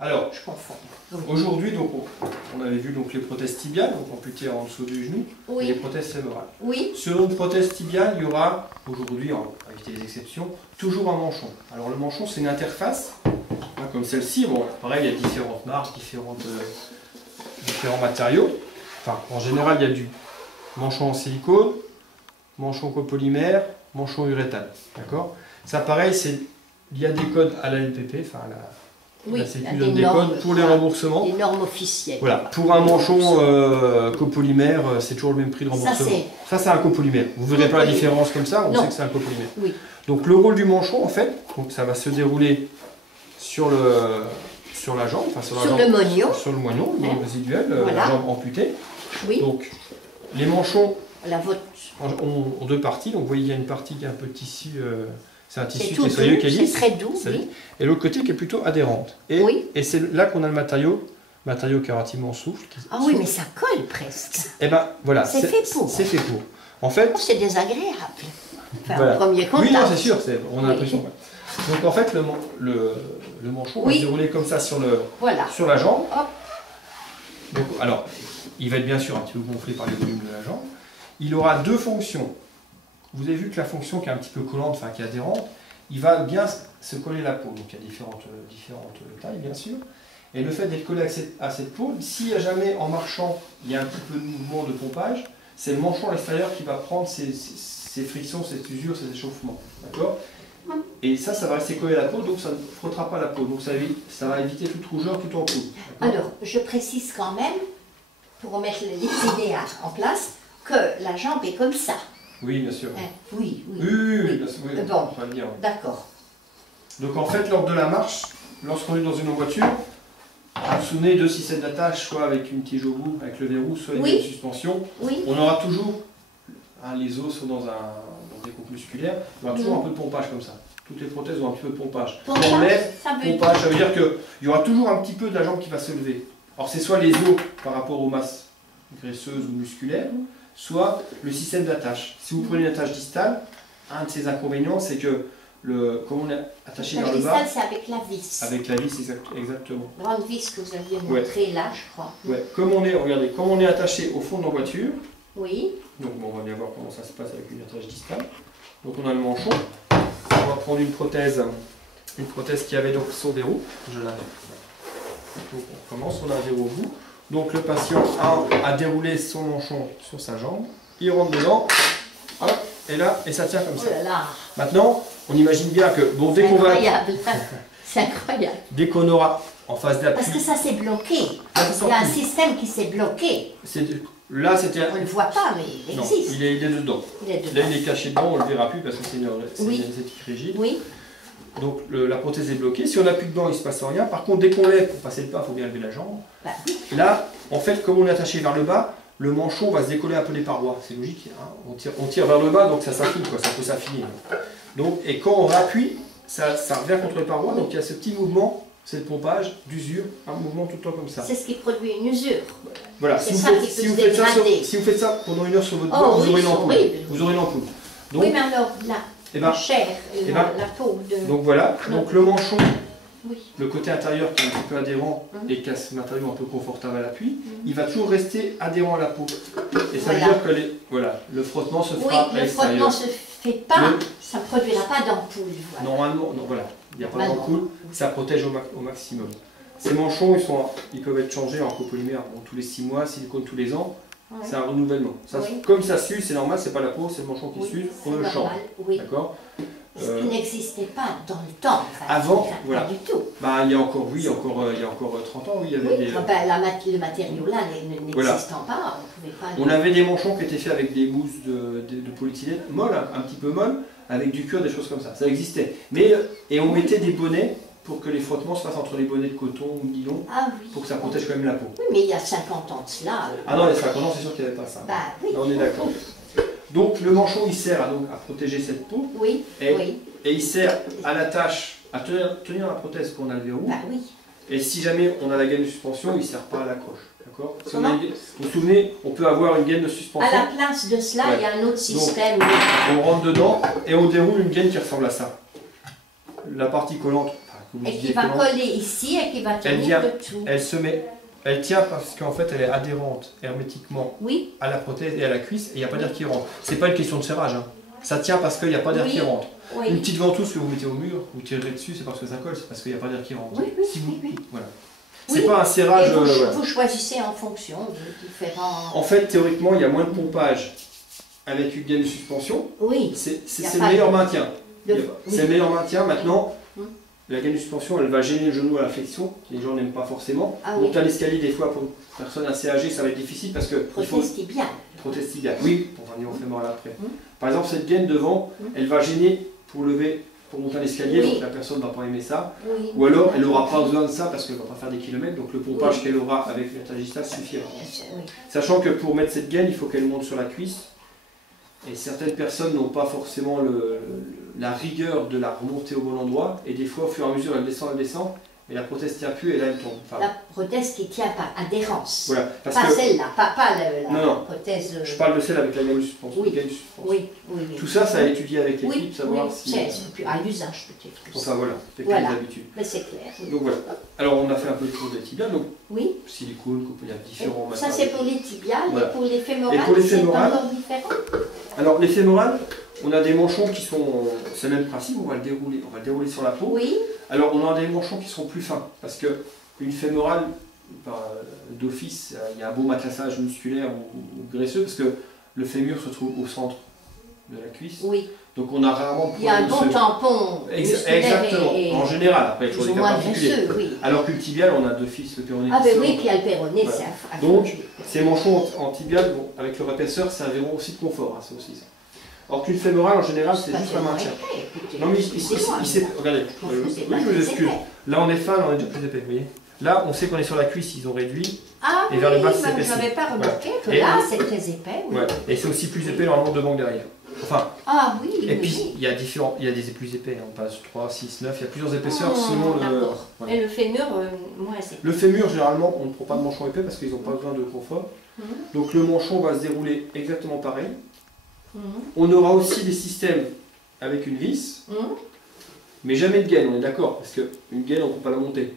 Alors, Je confonds. aujourd'hui, donc, on avait vu donc, les prothèses tibiales, donc amputées en dessous du genou, et les prothèses fémorales. Oui. Sur une prothèse tibiale, il y aura, aujourd'hui, on va éviter les exceptions, toujours un manchon. Alors le manchon, c'est une interface, hein, comme celle-ci. Bon, pareil, il y a différentes marques, différents matériaux. Enfin, en général, il y a du manchon en silicone, manchon copolymère, manchon uréthane. D'accord? Ça, pareil, il y a des codes à la LPP, enfin la Sécu donne des codes pour les remboursements. Des normes officielles. Voilà, pour un manchon copolymère, c'est toujours le même prix de remboursement. Ça, c'est un copolymère. Vous ne verrez pas la différence comme ça, on sait que c'est un copolymère. Oui. Donc le rôle du manchon, en fait, donc, ça va se dérouler sur la jambe, enfin sur le moignon. Sur le moignon, le résiduel, la jambe amputée. Oui. Donc les manchons la vôtre ont deux parties. Donc vous voyez, il y a une partie qui est un peu tissu. C'est un tissu qui est soyeux, qui est lisse. C'est très doux, oui. Et l'autre côté qui est plutôt adhérente. Et c'est là qu'on a le matériau qui est relativement souple. Ah oui, mais ça colle presque. Et ben voilà. C'est fait pour. C'est fait pour. En fait. C'est désagréable. Enfin, voilà. au premier contact. Oui, non, c'est sûr. On a l'impression. Ouais. Donc en fait, le manchon va se dérouler comme ça sur la jambe. Hop. Donc, alors, il va être bien sûr un petit peu gonflé par les volumes de la jambe. Il aura deux fonctions. Vous avez vu que la fonction qui est un petit peu collante, enfin qui est adhérente, il va bien se coller à la peau. Donc il y a différentes tailles bien sûr. Et le fait d'être collé à cette peau, s'il y a jamais en marchant, il y a un petit peu de mouvement de pompage, c'est le manchon à l'extérieur qui va prendre ces frictions, cette usure, ces échauffements. D'accord? Et ça va rester collé à la peau, donc ça ne frottera pas la peau. Donc ça va éviter toute rougeur, toute ampoule. Alors, je précise quand même, pour remettre les idées en place, que la jambe est comme ça. Oui, bien sûr. Oui. Bon, d'accord. Donc en fait, lors de la marche, lorsqu'on est dans une voiture, vous vous souvenez de systèmes d'attache, soit avec une tige au bout, avec le verrou, soit avec une suspension. Oui. On aura toujours, les os sont dans des groupes musculaires, il y aura toujours un peu de pompage comme ça. Toutes les prothèses ont un petit peu de pompage. Pompage, ça veut dire qu'il y aura toujours un petit peu de la jambe qui va se lever. Alors c'est soit les os par rapport aux masses graisseuses ou musculaires, soit le système d'attache. Si vous prenez une attache distale, un de ses inconvénients, c'est que comme on est attaché vers le bas... L'attache distale, c'est avec la vis. Avec la vis, exactement. Grande vis que vous aviez montré là, je crois. Ouais. Comme on est attaché au fond de la voiture, oui. Donc on va bien voir comment ça se passe avec une attache distale. Donc on a le manchon. On va prendre une prothèse qui avait donc son verrou. Je la... Donc on commence, on a un verrou au bout. Donc le patient a déroulé son manchon sur sa jambe, il rentre dedans, hop, et là, et ça tient comme ça. Oh là là. Maintenant, on imagine bien que, bon, dès qu'on va... C'est incroyable. Dès qu'on aura en phase d'appui... Parce que ça s'est bloqué. Il y a un système qui s'est bloqué. Là, c'était... On ne le voit pas, mais il existe. Non, il est dedans. Là, il est caché dedans, on ne le verra plus parce que c'est une anesthétique rigide. Oui. Donc la prothèse est bloquée. Si on appuie dedans, il ne se passe rien. Par contre, dès qu'on lève, pour passer le pas, il faut bien lever la jambe. Bah, oui. Là, en fait, comme on est attaché vers le bas, le manchon va se décoller un peu des parois. C'est logique. Hein, on tire vers le bas, donc ça s'affine, ça peut s'affiner. Donc, et quand on rappuie, ça revient contre les parois. Donc il y a ce petit mouvement, c'est le pompage d'usure, un mouvement tout le temps comme ça. C'est ce qui produit une usure. Voilà. Si vous faites ça pendant une heure sur votre dos, vous aurez une ampoule. Vous aurez une ampoule. Donc, oui, mais alors là, la chair, la peau de... Donc voilà, donc le manchon, le côté intérieur qui est un petit peu adhérent et qui a ce matériau un peu confortable à l'appui, il va toujours rester adhérent à la peau. Et ça veut dire que le frottement se fera à l'extérieur. Oui, le frottement se fait pas, ça ne produira pas d'ampoule. Voilà. Normalement, non, voilà, il n'y a pas d'ampoule, ça protège au maximum. Ces manchons, ils peuvent être changés en copolymère tous les 6 mois, silicone tous les ans. C'est un renouvellement. Comme ça s'use, c'est normal, c'est pas la peau, c'est le manchon qui s'use, on le change. D'accord. Ce qui n'existait pas dans le temps. Enfin, avant, voilà. Pas du tout. Bah, il y a encore 30 ans, il y avait des... le matériau là n'existant pas, on avait des manchons qui étaient faits avec des mousses de polyéthylène molles, un petit peu molles, avec du cuir, des choses comme ça. Ça existait. Et on mettait des bonnets pour que les frottements se fassent entre les bonnets de coton ou de nylon, pour que ça protège quand même la peau. Oui, mais il y a 50 ans de cela... Ah non, il y a 50 ans, c'est sûr qu'il n'y avait pas ça. Bah oui. Là, on est d'accord. Donc le manchon, il sert à protéger cette peau. Oui, et il sert à l'attache, à tenir la prothèse quand on a le verrou. Bah oui. Et si jamais on a la gaine de suspension, il ne sert pas à l'accroche. D'accord. Vous vous souvenez, on peut avoir une gaine de suspension. À la place de cela, il y a un autre système. Donc, on rentre dedans et on déroule une gaine qui ressemble à ça. La partie collante, vous Et disiez qui va collante. coller ici et qui va tenir vient- le tout. Elle tient parce qu'en fait elle est adhérente hermétiquement Oui, à la prothèse et à la cuisse et il n'y a pas d'air qui rentre. C'est pas une question de serrage, hein. Ça tient parce qu'il n'y a pas d'air Oui. qui rentre. Une oui. petite ventouse que vous mettez au mur, vous tirez dessus, c'est parce que ça colle, c'est parce qu'il n'y a pas d'air qui rentre. Oui, oui, Si vous, oui. voilà. Oui. C'est pas un serrage. Et vous, voilà. vous choisissez en fonction de différents... En fait, théoriquement, il y a moins de pompage avec une gaine de suspension. Oui, C'est Il y a le pas meilleur de- maintien. de- C'est le oui. meilleur maintien. Maintenant, Hum. la gaine de suspension, elle va gêner le genou à la flexion. Les gens n'aiment pas forcément. Ah oui. Monter à l'escalier, des fois, pour une personne assez âgée, ça va être difficile parce que il faut Prothèse tibiale. prothèse tibiale. Oui, on va venir au fémoral après. Hum. Par exemple, cette gaine devant, Hum. elle va gêner pour lever, pour monter à l'escalier, Oui. donc la personne ne va pas aimer ça. Oui. Ou alors, elle n'aura pas besoin de ça parce qu'elle ne va pas faire des kilomètres, donc le pompage Oui. qu'elle aura avec l'interdigital suffira. Oui. Sachant que pour mettre cette gaine, il faut qu'elle monte sur la cuisse. Et certaines personnes n'ont pas forcément la rigueur de la remonter au bon endroit. Et des fois, au fur et à mesure, elle descend, et la prothèse ne tient plus, et là, elle tombe. Enfin, La prothèse qui tient par adhérence. voilà. Parce Pas que celle-là, pas la Non, non. prothèse... je parle de celle avec la gaine de suspension. Oui. gaine de suspension. Oui, oui, oui. Tout ça, ça a étudié avec l'équipe, Oui, savoir oui, si... c'est plus à l'usage peut-être. Enfin voilà, c'est Voilà. les habitudes. Mais c'est clair. Oui. Donc voilà. Alors on a fait un peu le tour des tibiales, donc Oui. silicone, il y a différents Ça matériaux. c'est pour les tibiales Voilà. et pour les fémorales, Et pour les c'est fémorales, encore différent. Alors les fémorales, on a des manchons qui sont, c'est le même principe, on va le dérouler sur la peau. Oui, Alors on a des manchons qui sont plus fins, parce que une fémorale, d'office, il y a un beau matelassage musculaire ou graisseux, parce que le fémur se trouve au centre de la cuisse. oui. Donc on a rarement Il y a un bon tampon musculaire Exactement, et en général, après il y a plus toujours ou des cas moins particuliers. graisseux, oui. Alors que le tibial, on a d'office le péroné Ah qui ben sort. oui, puis il y a le péroné, Voilà. c'est à Donc, franchir. Ces manchons en tibial, bon, avec leur épaisseur, serviront aussi de confort, hein, c'est aussi ça. Or qu'une fémorale, en général, c'est juste un maintien. Non mais regardez, oui, je vous excuse. Là on est fin, là on est déjà plus épais, vous voyez. Là on sait qu'on est sur la cuisse, ils ont réduit. Ah Et oui, vers le bas, c'est je épaissi. n'avais pas remarqué que Et- là c'est très épais. Oui. Ouais. Et c'est aussi plus épais normalement devant que derrière. Enfin, Ah oui, et oui, puis oui. il y a des plus épais, hein. On passe 3, 6, 9, il y a plusieurs épaisseurs selon le... D'accord. Voilà. Et le fémur, moins épais. Le fémur, généralement, on ne prend pas de manchon épais parce qu'ils n'ont pas besoin de confort. Mhm. Donc le manchon va se dérouler exactement pareil. Mhm. On aura aussi des systèmes avec une vis, Mhm. mais jamais de gaine, on est d'accord, parce qu'une gaine, on ne peut pas la monter.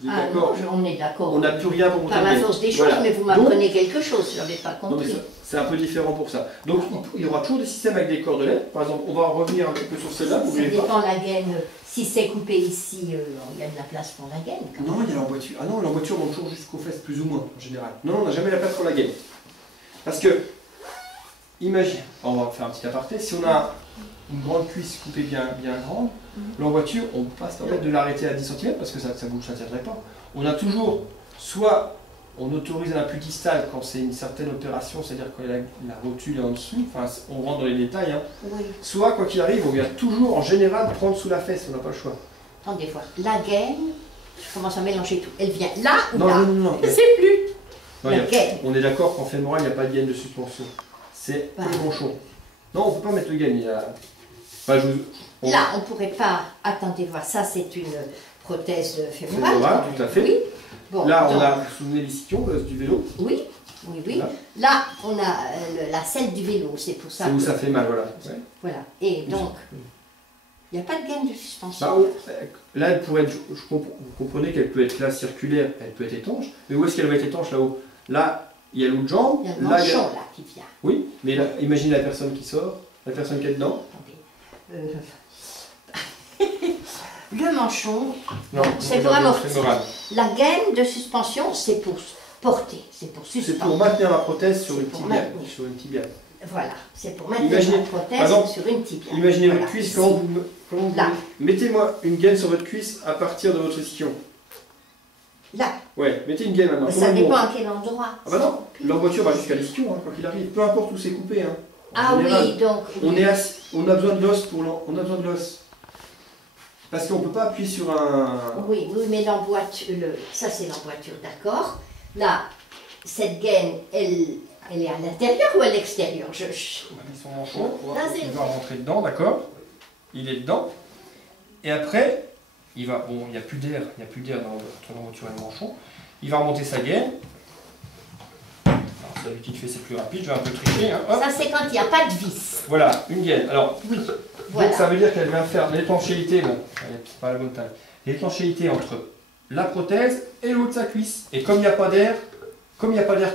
Vous êtes Ah d'accord? non, on est d'accord. On n'a plus rien pour monter Par la la gaine. force des choses, Voilà. mais vous Donc- m'apprenez quelque chose, je n'avais pas Non, mais compris. c'est un peu différent pour ça. Donc il y aura toujours des systèmes avec des cordelets. Par exemple, on va revenir un petit peu sur celle-là. Vous Ça voulez pas? dépend la gaine. Si c'est coupé ici, il y a de la place pour la gaine. Quand Non, même. il y a l'emboîture. Ah non, l'emboîture monte toujours jusqu'aux fesses, plus ou moins, en général. Non, on n'a jamais la place pour la gaine. Parce que, imagine, on va faire un petit aparté, si on a une grande cuisse coupée bien grande, l'emboîture, on ne peut pas se permettre de l'arrêter à 10 cm parce que ça bouge, ça ne tiendrait pas. On a toujours, soit on autorise un appui distal quand c'est une certaine opération, c'est-à-dire quand la rotule est en dessous, enfin on rentre dans les détails, hein. Oui. Soit quoi qu'il arrive, on vient toujours en général prendre sous la fesse, on n'a pas le choix. Attendez voir. La gaine, je commence à mélanger tout. Elle vient là ou Non, là? non, non, non. Je ne sais plus. Non, La il y a- gaine. On est d'accord qu'en fémoral, il n'y a pas de gaine de suspension. C'est Voilà. le manchon. Non, on ne peut pas mettre de gaine. Il y a... Enfin, on- Là, on ne pourrait pas. Attendez voir. Ça, c'est une prothèse fémorale. Fémorale, quand même. tout à fait. Oui. Bon, Là, on donc, a, vous vous souvenez les sillons du vélo? Oui, oui, oui. Là. Là, on a la selle du vélo. C'est pour ça. C'est où que- ça fait mal, voilà. Ouais. Voilà. Et donc, il n'y a pas de gaine de suspension. Bah, là, elle pourrait être, vous comprenez qu'elle peut être là circulaire, elle peut être étanche. Mais où est-ce qu'elle va être étanche là-haut? Là, il y a l'autre jambe. Il y a le Là, manchon là qui vient. Oui, mais là, imaginez la personne qui sort, la personne qui est dedans. Attendez. Le manchon, Non, c'est on pour regarde le amortir. fémoral. La gaine de suspension, c'est pour porter, c'est pour C'est suspendre. pour maintenir la prothèse sur C'est une pour tibiale. maintenir. Sur une tibiale. Voilà, c'est pour maintenir Imaginez, la prothèse par exemple, sur une tibiale. Imaginez Voilà, votre cuisse, ici. comment vous Là. mettez-moi une gaine sur votre cuisse à partir de votre ischion. Là, Ouais, mettez une gaine maintenant. mais Comment ça elle dépend monte? à quel endroit. Ah bah non, l'emboîture va jusqu'à l'ischion, hein, quoi qu'il arrive, peu importe où c'est coupé. Hein. En Ah général, oui, donc. on a besoin de l'os on a besoin de l'os. Parce qu'on ne peut pas appuyer sur un... Oui, oui, mais l'emboîture, ça c'est l'emboîture, d'accord. Là, cette gaine, elle est à l'intérieur ou à l'extérieur? On va mettre son manchon, on va- Là, c'est- il va rentrer dedans, d'accord? Il est dedans. Et après, il va, bon, il n'y a plus d'air, entre l'emboîture et le manchon. Il va remonter sa gaine. Alors, d'habitude je fais c'est plus rapide, je vais un peu tricher. Hein. Hop. Ça, c'est quand il n'y a pas de vis. Voilà, une gaine. Alors, Oui, donc voilà. ça veut dire qu'elle vient faire l'étanchéité, bon, c'est pas la bonne taille, l'étanchéité entre la prothèse et le haut de sa cuisse. Et comme il n'y a pas d'air,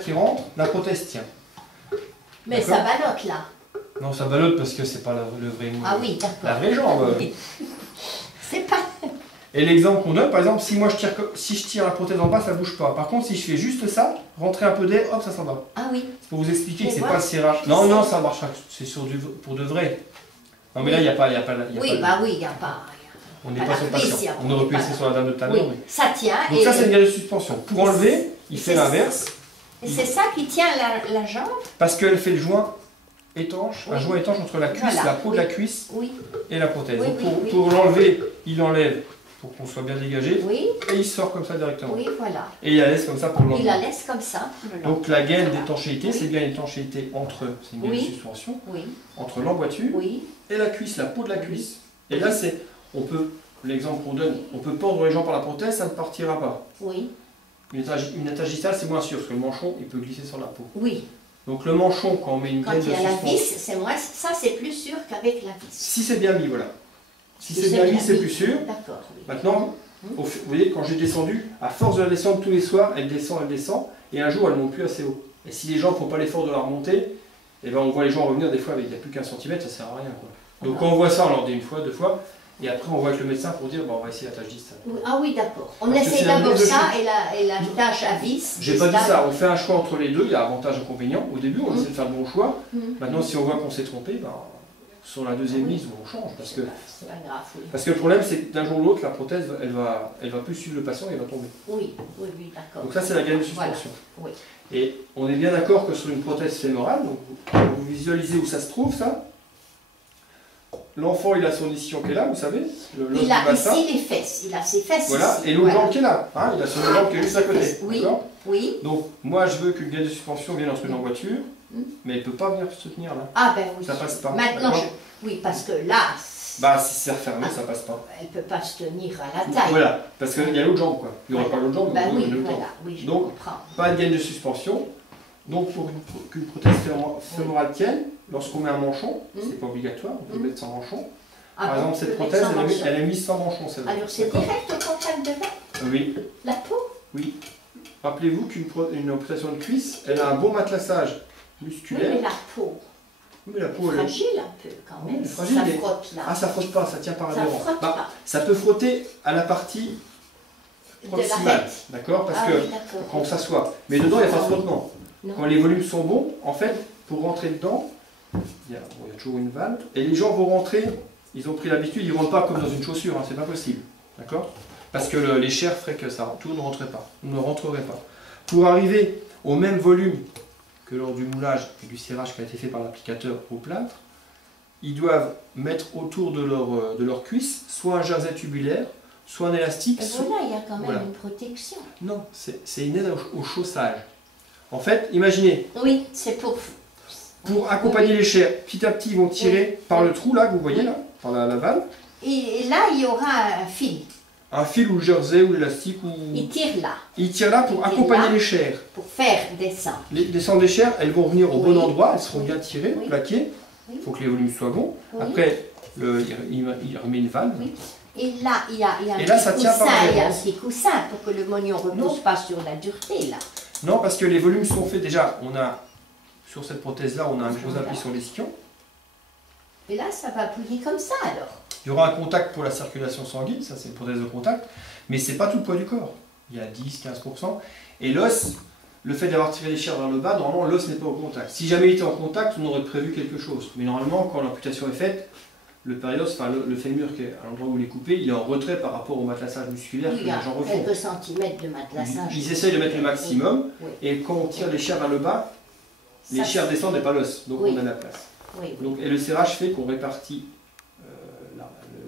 qui rentre, la prothèse tient. Mais ça ballotte là. Non, ça ballotte parce que c'est pas le vrai moule. Ah oui, d'accord. La vraie jambe. Oui. C'est pas... Et l'exemple qu'on donne, par exemple, si je tire la prothèse en bas, ça bouge pas. Par contre, si je fais juste ça, rentrer un peu d'air, hop, ça s'en va. Ah oui. C'est pour vous expliquer que Mais c'est voilà, pas le serrage. Non, non, ça marche. C'est pour de vrai. Non, mais là, il n'y a pas. Oui, bah oui, il n'y a pas... On n'est pas sur le patient. ici, On aurait pu essayer sur la dame de tout à Oui, l'heure. ça tient. Donc ça, c'est une gaine de suspension. Pour enlever, il fait l'inverse. Et c'est ça qui tient la jambe? Parce qu'elle fait le joint étanche, un joint étanche entre la cuisse, Voilà, la peau de la cuisse Oui, et la prothèse. Oui, Donc oui, pour l'enlever, il enlève pour qu'on soit bien dégagé oui, et il sort comme ça directement. oui, voilà. Et il la laisse comme ça pour Il l'enlever. la laisse comme ça. Donc la gaine d'étanchéité, Oui. c'est bien l'étanchéité entre, c'est une gaine Oui. de suspension, Oui, entre l'emboîture oui, et la cuisse, la peau de la cuisse. Et là, l'exemple qu'on donne, on peut pendre les jambes par la prothèse, ça ne partira pas. oui, Une intergistale, c'est moins sûr, parce que le manchon, il peut glisser sur la peau. oui. Donc le manchon, quand on met une Quand gaine il de y a la suspension, vis, c'est moins... Ça, c'est plus sûr qu'avec la vis. si c'est bien mis, voilà. Si c'est bien mis, c'est plus sûr. D'accord, oui. Maintenant, vous voyez, quand j'ai descendu, à force de la descendre tous les soirs, elle descend, et un jour, elle ne monte plus assez haut. Et si les gens ne font pas l'effort de la remonter, eh ben, on voit les gens revenir des fois avec il n'y a plus qu'un centimètre, ça ne sert à rien. Quoi. Donc quand on voit ça, on leur dit une fois, deux fois, et après on voit avec le médecin pour dire, bon, on va essayer la tâche distale. Ah oui, d'accord. On Parce que essaie c'est la d'abord mise de ça et la tâche à vis. J'ai pas dit ça, on fait un choix entre les deux, il y a avantage et inconvénient. Au début, on essaie de faire le bon choix. Maintenant, si on voit qu'on s'est trompé, ben, sur la deuxième mise, on change. Parce que C'est pas grave, oui. Parce que le problème, c'est que d'un jour ou l'autre, la prothèse, elle va plus suivre le patient et elle va tomber. Oui, oui, oui, d'accord. Donc ça, c'est la gaine de suspension. Voilà, oui. Et on est bien d'accord que sur une prothèse fémorale, donc vous visualisez où ça se trouve, ça. L'enfant, il a son ischion qui est là, vous savez, l'os Il a du bassin. ici les fesses, il a ses fesses Voilà, ici. et l'autre jambe qui est là. Hein, il a son jambe qui est juste à côté. Oui, d'accord. oui. Donc, moi, je veux qu'une gaine de suspension vienne entre une voiture, mais elle ne peut pas venir se tenir là. Ah ben oui. Ça passe pas. Maintenant, d'accord. oui, parce que là, Bah, si c'est refermé, ça passe pas. elle ne peut pas se tenir à la taille. Voilà, parce qu'il y a l'autre jambe, quoi. Il n'y aura pas l'autre jambe, Ben donc oui, il y a l'autre voilà, jambe. oui, je Donc, comprends. pas de gaine de suspension. Donc, pour qu'une prothèse fémorale tienne, lorsqu'on met un manchon, c'est pas obligatoire, on peut le mettre sans manchon. Ah Par bon, exemple, on cette peut prothèse, mettre sans manchon. elle est mise sans manchon, celle-là. Alors c'est D'accord. direct au contact de Oui, la peau? oui. Rappelez-vous qu'une amputation de cuisse, elle a un bon matelassage Oui, musculaire. mais la peau, Oui, mais la peau, elle est... fragile un peu quand même. Elle est fragile, Ça mais- frotte là. Ah, ça frotte pas, ça tient par Ça adhérence. frotte pas. Ça peut frotter à la partie De la proximale, tête. d'accord. Parce Ah que oui, d'accord. quand on s'assoit, mais dedans, il n'y a pas de frottement. Non. Quand les volumes sont bons, en fait, pour rentrer dedans, il y a toujours une valve, et les gens vont rentrer, ils ont pris l'habitude, ils ne rentrent pas comme dans une chaussure, hein, c'est pas possible, d'accord. Parce que les chairs feraient que ça, tout ne rentrerait pas. Pour arriver au même volume que lors du moulage et du serrage qui a été fait par l'applicateur au plâtre, ils doivent mettre autour de leur cuisse soit un jersey tubulaire, soit un élastique. Et voilà, il y a quand même Voilà. une protection. Non, c'est une aide au chaussage. En fait, imaginez, Oui, c'est pour accompagner les chairs, petit à petit, ils vont tirer par le trou là, que vous voyez là, par la valve, Et là, il y aura un fil. un fil ou le jersey ou l'élastique. Il tire là, Ils tirent là pour Il tire accompagner là. les chairs. pour faire descendre. Les cendres des chairs, elles vont revenir au bon Oui. endroit, elles seront bien tirées, Oui. plaquées. Oui. Il faut que les volumes soient bons. Oui. Après, il remet une valve. Oui. Et là, il y a un Et là, ça petit tient par coussin, il y a un adhérence. petit coussin pour que le moignon ne repose pas sur la dureté là. Non, parce que les volumes sont faits déjà. Sur cette prothèse-là, on a un gros Voilà. appui sur l'esquion. Et là, ça va plier comme ça alors. Il y aura un contact pour la circulation sanguine, ça c'est une prothèse de contact, mais c'est pas tout le poids du corps. Il y a 10-15%. Et l'os, le fait d'avoir tiré les chairs vers le bas, normalement l'os n'est pas au contact. Si jamais il était en contact, on aurait prévu quelque chose. Mais normalement, quand l'amputation est faite, le périos, enfin le fémur qui est à l'endroit où il est coupé, il est en retrait par rapport au matelassage musculaire Oui, que il y a les gens refont. quelques centimètres de matelassage. Ils essayent de mettre le maximum, Oui. et quand on tire les chairs vers le bas, les Ça, chairs descendent et pas l'os, donc Oui. on a la place. Oui, oui. Donc, et le serrage fait qu'on répartit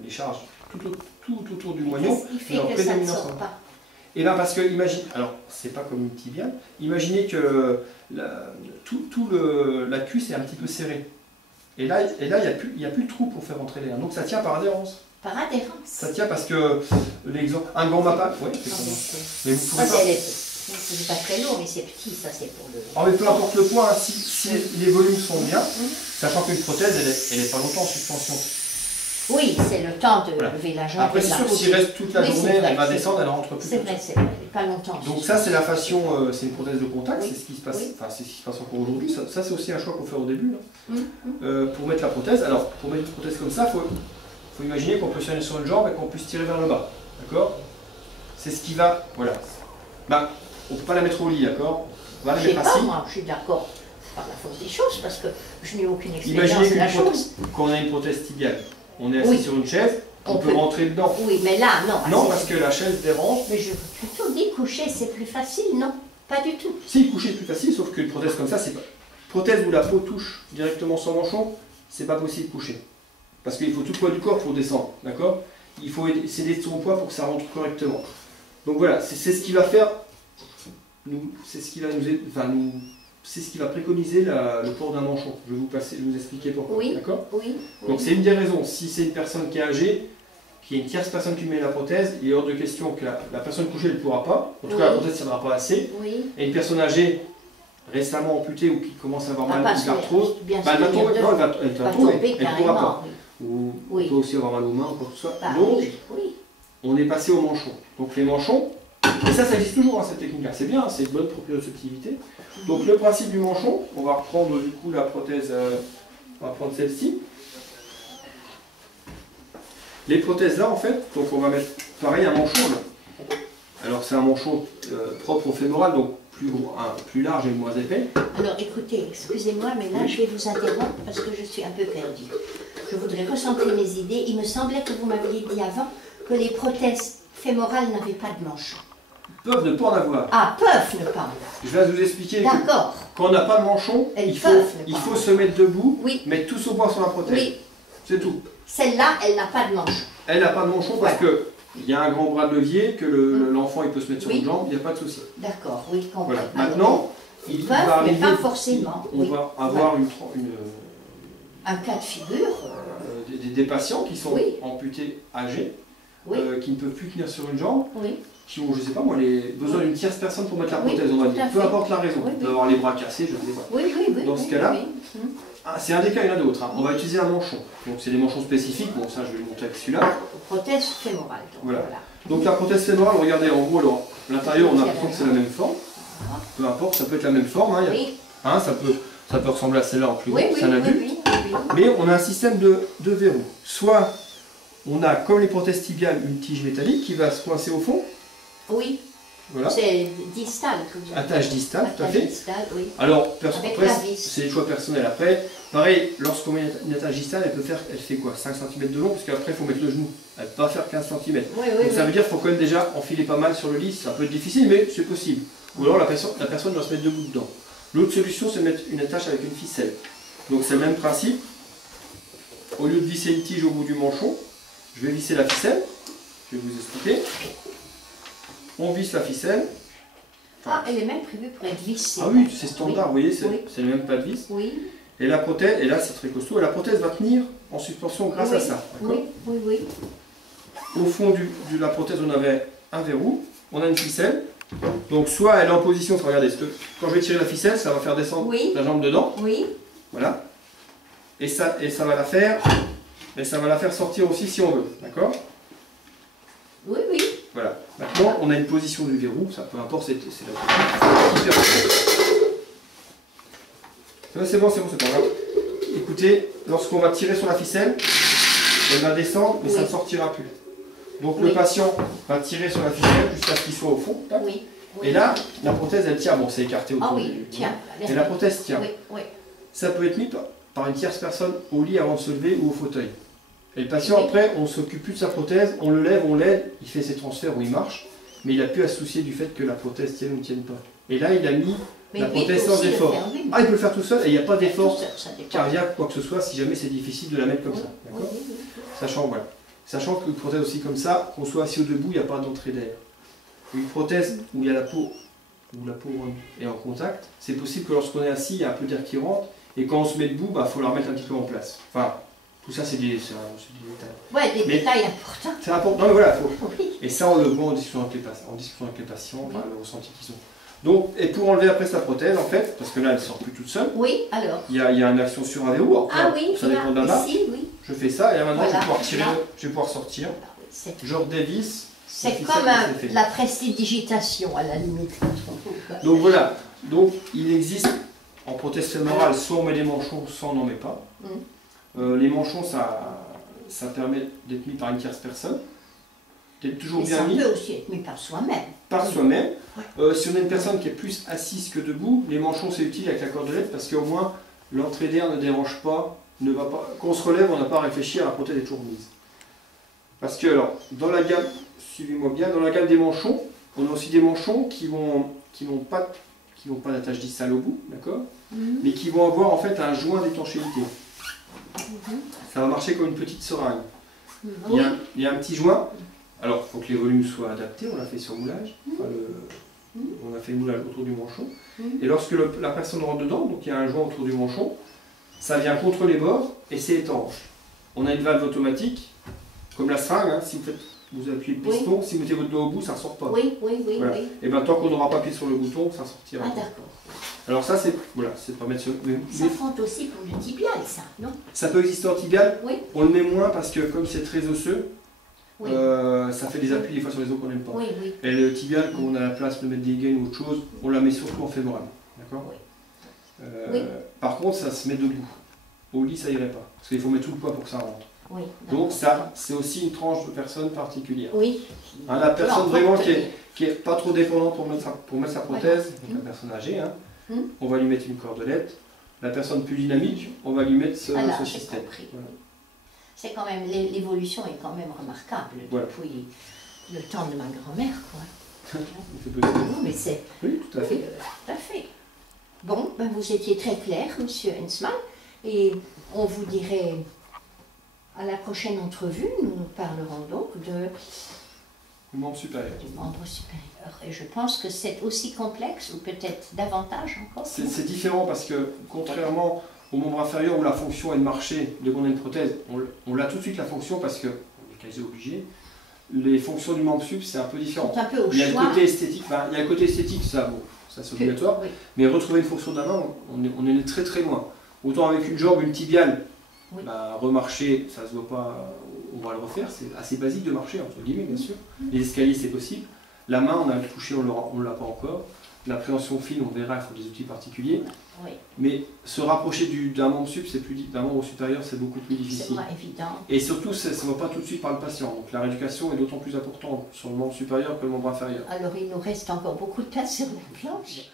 les charges tout autour du moignon. Il fait mais en que ça ne prédominance, sort hein. pas. Et bien parce que, imagine, alors c'est pas comme une tibiale, imaginez que la cuisse est un petit peu serrée. Et là il n'y a plus de trou pour faire entrer l'air. Donc ça tient par adhérence. Par adhérence. Ça tient parce que, l'exemple, un gant mappa, oui, c'est Ah, comment. oui, Mais vous pourrez Ça, pas. C'est pas très lourd, mais c'est petit, ça c'est pour le... Alors, mais peu importe le poids, hein, si les volumes sont bien, sachant qu'une prothèse, elle est pas longtemps en suspension. Oui, c'est le temps de Voilà. lever la jambe. Après, et de c'est la sûr que s'il poser. reste toute la Oui, journée, c'est vrai, elle va c'est descendre, vrai. elle rentre plus. C'est vrai, pas longtemps. Donc ça, c'est la fascion, c'est une prothèse de contact, Oui. c'est ce qui se passe, Oui. enfin, c'est ce qui se passe encore aujourd'hui. Ça, c'est aussi un choix qu'on fait au début, là. Hum. Pour mettre la prothèse. Alors, pour mettre une prothèse comme ça, faut imaginer qu'on peut se sur une jambe et qu'on puisse tirer vers le bas. D'accord? C'est ce qui va. Voilà. Ben, on ne peut pas la mettre au lit, d'accord? On va la Je sais mettre pas, assis. moi, je suis d'accord. C'est pas la faute des choses, parce que je n'ai aucune expérience Imaginez de la qu'une prothèse, chose. quand on a une prothèse tibiale, on est assis Oui. sur une chaise, on On peut peut. rentrer dedans. Oui, mais là, non. Non, c'est- parce que la chaise dérange. Mais je veux plutôt dire coucher, c'est plus facile, non? Pas du tout. Si, coucher est plus facile, sauf qu'une prothèse comme ça, c'est pas. Prothèse où la peau touche directement son manchon, c'est pas possible de coucher. Parce qu'il faut tout le poids du corps pour descendre, d'accord? Il faut céder de son poids pour que ça rentre correctement. Donc voilà, c'est ce qui va faire, c'est ce qui va c'est ce qui va préconiser le port d'un manchon. Je vais vous expliquer pourquoi, Oui. d'accord? Oui. Donc c'est une des raisons. Si c'est une personne qui est âgée, qui est une tierce personne qui met la prothèse, il est hors de question que la personne couchée ne pourra pas. En tout cas, la Oui. prothèse ne tiendra pas assez. Oui. Et une personne âgée, récemment amputée ou qui commence à avoir Ah, mal pas ou de se l'arthrose, bien bah, elle va se tenir tomber. debout. Non, elle va Va tomber. tomber Elle ne pourra carrément. pas. Oui. Ou Oui. on peut aussi avoir mal aux mains ou quoi que ce soit. Bah, Donc, oui. Oui. on est passé au manchon. Donc les manchons, et ça existe toujours, hein, cette technique-là. C'est bien, c'est une bonne proprioceptivité. Donc le principe du manchon, on va reprendre du coup la prothèse, on va prendre celle-ci. Les prothèses là, en fait, donc on va mettre pareil un manchon là. Alors c'est un manchon propre au fémoral, donc plus large et moins épais. Alors écoutez, excusez-moi, mais là je vais vous interrompre parce que je suis un peu perdue. Je voudrais recentrer mes idées. Il me semblait que vous m'aviez dit avant que les prothèses fémorales n'avaient pas de manchon. Peuvent ne pas en avoir. Ah, peuvent ne pas. Je vais vous expliquer que D'accord. quand on n'a pas de manchon, Elles il faut, peuvent ne il pas. faut se mettre debout, Oui. mettre tout son poids sur la prothèse. Oui. C'est tout. Celle-là, elle n'a pas de manchon. Elle n'a pas de manchon parce que il y a un grand bras de levier, que l'enfant il peut se mettre sur Oui. une jambe, il n'y a pas de souci. D'accord, oui, compris. Voilà. Alors, Maintenant, ils il peuvent, va mais arriver, pas forcément. on Oui. va avoir Un cas de figure. des patients qui sont Oui. amputés, âgés, Oui. qui ne peuvent plus tenir sur une jambe, Oui. qui ont, je sais pas moi, besoin d'une tierce personne pour mettre la Oui, prothèse, on va tout dire. à Peu fait. importe la raison. Oui, On oui. peut avoir les bras cassés, je ne sais pas. Oui, oui, oui. Dans ce cas-là, oui. Ah, c'est un des cas, il y en a d'autres. Hein. On va utiliser un manchon. Donc c'est des manchons spécifiques. Bon, ça je vais le montrer avec celui-là. Prothèse fémorale. Donc, Voilà. Donc la prothèse fémorale, regardez en gros, alors, l'intérieur on a l'impression que c'est la même forme. Peu importe, ça peut être la même forme. Hein, Oui. hein, ça peut ressembler à celle-là en plus Oui, gros, oui, c'est un oui, adulte. oui, oui. Mais on a un système de verrou. Soit on a, comme les prothèses tibiales, une tige métallique qui va se coincer au fond. Oui. Voilà. C'est distal que vous avez. Attache distale, tout à Attache fait. distale, oui. Alors, Avec après, la vis. c'est des choix personnels. Après, pareil, lorsqu'on met une attache distale, elle fait quoi? 5 cm de long, parce qu'après, il faut mettre le genou. Elle ne peut pas faire 15 cm. Oui, oui, Donc ça oui. veut dire qu'il faut quand même déjà enfiler pas mal sur le lit. Ça peut être difficile, mais c'est possible. Ou alors la personne doit se mettre debout dedans. L'autre solution, c'est de mettre une attache avec une ficelle. Donc c'est le même principe. Au lieu de visser une tige au bout du manchon, je vais visser la ficelle. Je vais vous expliquer. On visse la ficelle. Ah, elle est même prévue pour être vissée. Ah oui, c'est standard, vous voyez, Oui. c'est le même pas de vis. Oui. Et la prothèse, et là c'est très costaud, et la prothèse va tenir en suspension grâce Oui. à ça. d'accord Oui, oui, oui. Au fond de la prothèse, on avait un verrou, on a une ficelle. Donc soit elle est en position, regardez, quand je vais tirer la ficelle, ça va faire descendre Oui. la jambe dedans, Oui. voilà. Et ça va la faire, sortir aussi si on veut, d'accord? Oui, oui. Voilà. Maintenant, on a une position du verrou, ça peu importe, c'est la c'est bon, c'est pas grave. Écoutez, lorsqu'on va tirer sur la ficelle, elle va descendre, mais ça ne sortira plus. Donc le Oui. patient va tirer sur la ficelle jusqu'à ce qu'il soit au fond. tac. Oui. Oui. Et là, la prothèse, elle tient. Bon, c'est écarté autour Ah oui, du... tiens. Et la prothèse tient. Oui, oui. Ça peut être mis par une tierce personne au lit avant de se lever ou au fauteuil. Et le patient, Oui. après, on ne s'occupe plus de sa prothèse, on le lève, on l'aide, il fait ses transferts où il marche, mais il n'a plus à se soucier du fait que la prothèse tienne ou ne tienne pas. Et là, il a mis Mais la lui prothèse sans aussi le effort. faire lui-même. Ah, il peut le faire tout seul et il n'y a pas d'effort Tout seul, ça dépend. cardiaque, quoi que ce soit, si jamais c'est difficile de la mettre comme Oui, ça. oui, D'accord oui, oui. Sachant, voilà. Sachant qu'une prothèse aussi comme ça, qu'on soit assis ou debout, il n'y a pas d'entrée d'air. Une prothèse où il y a la peau, où la peau est en contact, c'est possible que lorsqu'on est assis, il y a un peu d'air qui rentre, et quand on se met debout, il faut la remettre un petit peu en place. Enfin, tout ça c'est des détails. Ouais, des Mais- détails importants. C'est important, non mais voilà, Oui. et ça on le voit en discussion avec les patients, enfin, Oui. le ressenti qu'ils ont. Donc, et pour enlever après sa prothèse, en fait, parce que là, elle ne sort plus toute seule, Oui, alors. il y a une action sur un verrou. Alors, Ah oui, ça dépend de la marque. ici, oui. Je fais ça, et là, maintenant, Voilà, je vais pouvoir tirer, là. je vais pouvoir sortir. Ah oui, c'est Genre dévisse. c'est et comme ça, c'est fait. la prestidigitation, à la limite. Donc voilà, donc il existe en prothèse fémorale, soit on met des manchons, soit on n'en met pas. Les manchons, ça permet d'être mis par une tierce personne, d'être toujours Et bien ça mis peut aussi être mis par soi-même. par soi-même. Si on a une personne qui est plus assise que debout, les manchons c'est utile avec la cordelette parce qu'au moins l'entrée d'air ne dérange pas, ne va pas. Quand on se relève, on n'a pas à réfléchir, la prothèse est toujours mise. Parce que alors, dans la gamme, suivez-moi bien, dans la gamme des manchons, on a aussi des manchons qui n'ont pas d'attache distale au bout, d'accord, mais qui vont avoir en fait un joint d'étanchéité. Ça va marcher comme une petite seringue. Il y a un petit joint. Alors, il faut que les volumes soient adaptés. On l'a fait sur moulage. Enfin, on a fait le moulage autour du manchon. Et lorsque la personne rentre dedans, donc il y a un joint autour du manchon, ça vient contre les bords et c'est étanche. On a une valve automatique, comme la seringue. Hein, si vous appuyez le piston, si vous mettez votre doigt au bout, ça ne sort pas. Oui. Voilà. Et bien tant qu'on n'aura pas appuyé sur le bouton, ça sortira. Ah d'accord. Alors ça, c'est pas mettre sur... Ça compte aussi pour le tibial, ça, non? Ça peut exister en tibial. Oui. On le met moins parce que comme c'est très osseux, Oui. ça fait des appuis des fois sur les os qu'on n'aime pas. Oui. Et le tibial, quand on a la place de mettre des gaines ou autre chose, on la met surtout en fémoral. D'accord. Oui. Par contre, ça se met debout. Au lit, ça irait pas. Parce qu'il faut mettre tout le poids pour que ça rentre. Oui. Donc ça, c'est aussi une tranche de personne particulière. Oui. Hein, la personne vraiment qui est pas trop dépendante pour mettre sa prothèse, donc la personne âgée, hein, on va lui mettre une cordelette. La personne plus dynamique, on va lui mettre ce système. Voilà. C'est quand même, l'évolution est quand même remarquable depuis le temps de ma grand-mère, quoi. Non, mais c'est... Oui, tout à fait. Tout à fait. Bon, ben vous étiez très clair, Monsieur Hensman, et on vous dirait à la prochaine entrevue, nous parlerons donc du membre supérieur. Du membre supérieur. Et je pense que c'est aussi complexe, ou peut-être davantage encore. C'est différent parce que, contrairement au membre inférieur où la fonction est de marcher, dès qu'on a une prothèse, on l'a tout de suite la fonction parce qu'on est quasi obligé. Les fonctions du membre sup, c'est un peu différent. C'est un peu au il y a choix. le côté esthétique, il y a le côté esthétique, ça c'est obligatoire, mais retrouver une fonction de la main, on est très très loin. Autant avec une jambe, une tibiale, remarcher, ça se voit pas, on va le refaire, c'est assez basique de marcher, entre guillemets bien sûr. Les escaliers c'est possible. La main, on a le toucher, on ne l'a pas encore. L'appréhension fine, on verra, il faut des outils particuliers. Mais se rapprocher d'un membre sup, d'un membre supérieur, c'est beaucoup plus difficile. C'est moins évident. Et surtout, ça ne va pas tout de suite par le patient. Donc la rééducation est d'autant plus importante sur le membre supérieur que le membre inférieur. Alors il nous reste encore beaucoup de place sur la planche.